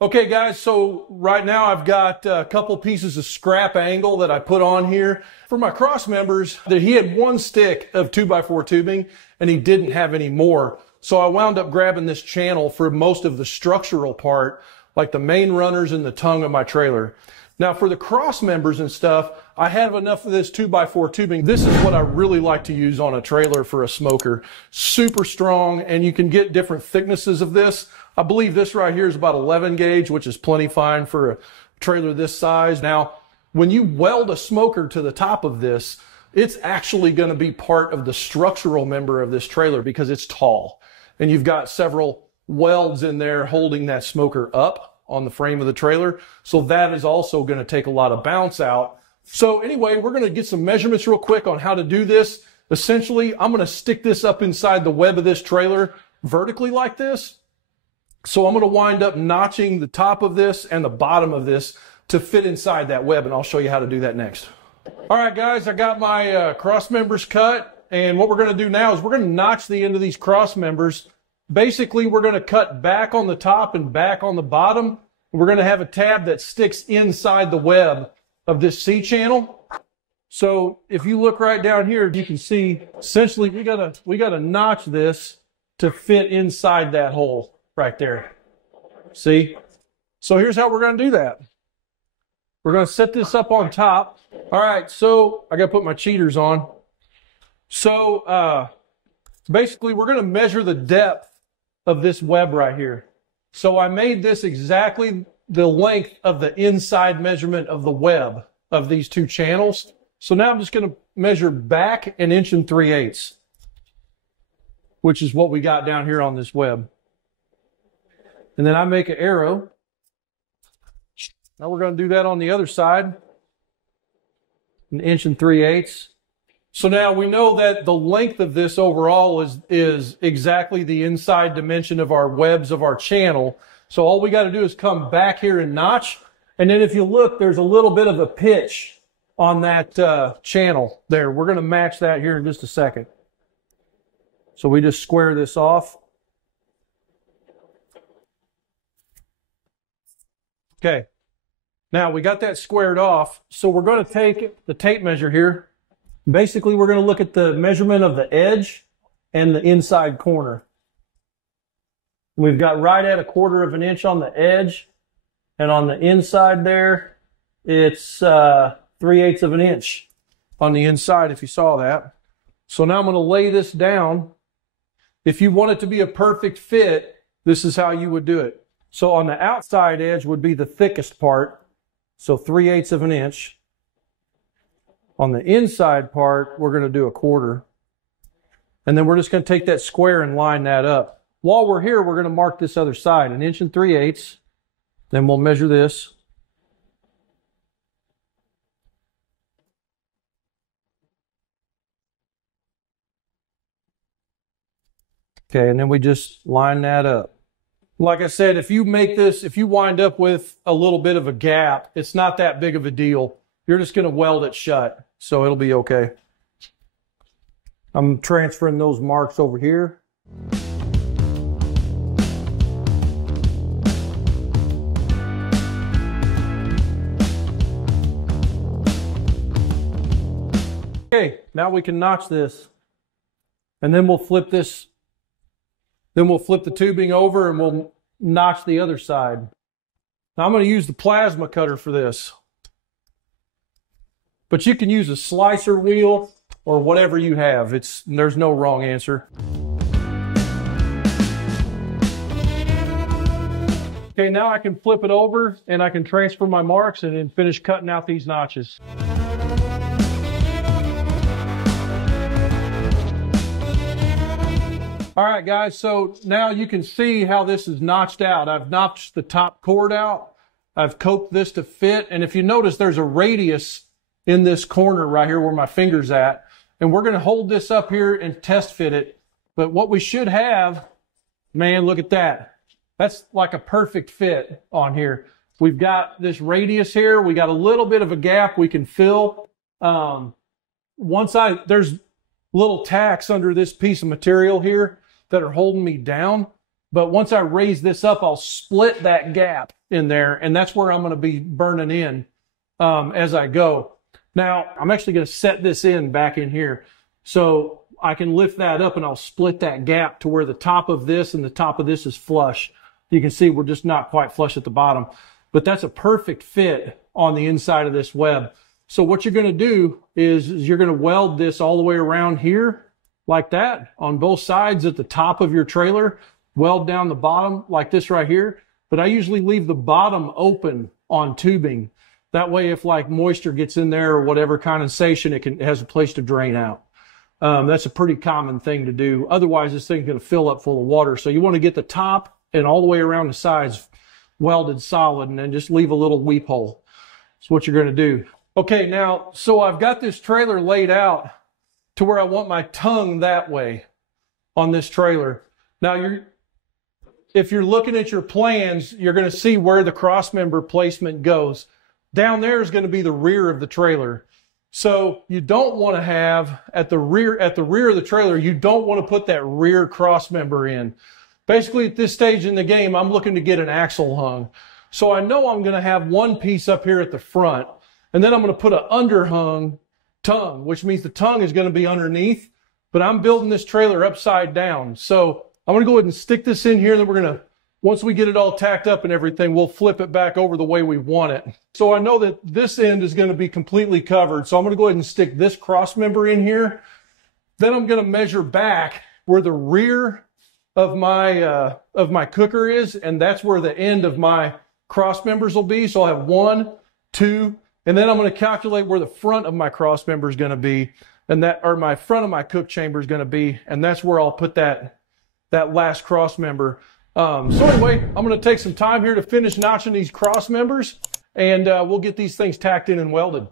Okay guys, so right now I've got a couple pieces of scrap angle that I put on here. For my cross members, that he had one stick of 2x4 tubing and he didn't have any more. So I wound up grabbing this channel for most of the structural part, like the main runners and the tongue of my trailer. Now for the cross members and stuff, I have enough of this 2x4 tubing. This is what I really like to use on a trailer for a smoker. Super strong, and you can get different thicknesses of this. I believe this right here is about 11 gauge, which is plenty fine for a trailer this size. Now, when you weld a smoker to the top of this, it's actually going to be part of the structural member of this trailer because it's tall. And you've got several welds in there holding that smoker up on the frame of the trailer. So that is also going to take a lot of bounce out. So anyway, we're going to get some measurements real quick on how to do this. Essentially, I'm going to stick this up inside the web of this trailer vertically like this. So I'm going to wind up notching the top of this and the bottom of this to fit inside that web, and I'll show you how to do that next. All right, guys, I got my cross members cut, and what we're going to do now is we're going to notch the end of these cross members. Basically, we're going to cut back on the top and back on the bottom. We're going to have a tab that sticks inside the web of this C-channel. So if you look right down here, you can see essentially we gotta notch this to fit inside that hole right there. See? So here's how we're going to do that. We're going to set this up on top. All right, so I got to put my cheaters on. So basically we're going to measure the depth of this web right here. So I made this exactly the length of the inside measurement of the web of these two channels. So now I'm just going to measure back 1 3/8 inches, which is what we got down here on this web. And then I make an arrow. Now we're going to do that on the other side. 1 3/8 inches. So now we know that the length of this overall is exactly the inside dimension of our webs of our channel. So all we got to do is come back here and notch. And then if you look, there's a little bit of a pitch on that channel there. We're going to match that here in just a second. So we just square this off. Okay, now we got that squared off, so we're going to take the tape measure here. Basically, we're going to look at the measurement of the edge and the inside corner. We've got right at 1/4 inch on the edge, and on the inside there, it's 3/8 of an inch on the inside, if you saw that. So now I'm going to lay this down. If you want it to be a perfect fit, this is how you would do it. So on the outside edge would be the thickest part, so 3/8 of an inch. On the inside part, we're going to do 1/4. And then we're just going to take that square and line that up. While we're here, we're going to mark this other side, 1 3/8 inches. Then we'll measure this. Okay, and then we just line that up. Like I said, if you make this, if you wind up with a little bit of a gap, it's not that big of a deal. You're just going to weld it shut, so it'll be okay. I'm transferring those marks over here. Okay, now we can notch this, and then we'll flip this. Then we'll flip the tubing over and we'll notch the other side. Now I'm going to use the plasma cutter for this. But you can use a slicer wheel or whatever you have. There's no wrong answer. Okay, now I can flip it over and I can transfer my marks and then finish cutting out these notches. All right, guys, so now you can see how this is notched out. I've notched the top cord out. I've coped this to fit. And if you notice, there's a radius in this corner right here where my finger's at. And we're going to hold this up here and test fit it. But what we should have, man, look at that. That's like a perfect fit on here. We've got this radius here. We got a little bit of a gap we can fill. There's little tacks under this piece of material here that are holding me down. But once I raise this up, I'll split that gap in there, and that's where I'm going to be burning in as I go. Now, I'm actually going to set this in back in here. So I can lift that up and I'll split that gap to where the top of this and the top of this is flush. You can see we're just not quite flush at the bottom, but that's a perfect fit on the inside of this web. So what you're going to do is you're going to weld this all the way around here like that on both sides at the top of your trailer, weld down the bottom like this right here. But I usually leave the bottom open on tubing. That way, if like moisture gets in there or whatever condensation, it has a place to drain out. That's a pretty common thing to do. Otherwise, this thing's going to fill up full of water. So you want to get the top and all the way around the sides welded solid, and then just leave a little weep hole. That's what you're going to do. Okay, now, so I've got this trailer laid out to where I want my tongue that way on this trailer. Now, if you're looking at your plans, you're going to see where the crossmember placement goes. Down there is going to be the rear of the trailer. So you don't want to have at the rear of the trailer, you don't want to put that rear crossmember in. Basically, at this stage in the game, I'm looking to get an axle hung. So I know I'm going to have one piece up here at the front, and then I'm going to put an underhung tongue, which means the tongue is going to be underneath, but I'm building this trailer upside down. So I'm going to go ahead and stick this in here, and then we're going to, once we get it all tacked up and everything, we'll flip it back over the way we want it. So I know that this end is going to be completely covered. So I'm going to go ahead and stick this cross member in here. Then I'm going to measure back where the rear of my cooker is, and that's where the end of my cross members will be. So I'll have 1, 2, and then I'm going to calculate where the front of my cross member is going to be, and my front of my cook chamber is going to be, and that's where I'll put that last cross member. So anyway, I'm going to take some time here to finish notching these cross members, and we'll get these things tacked in and welded.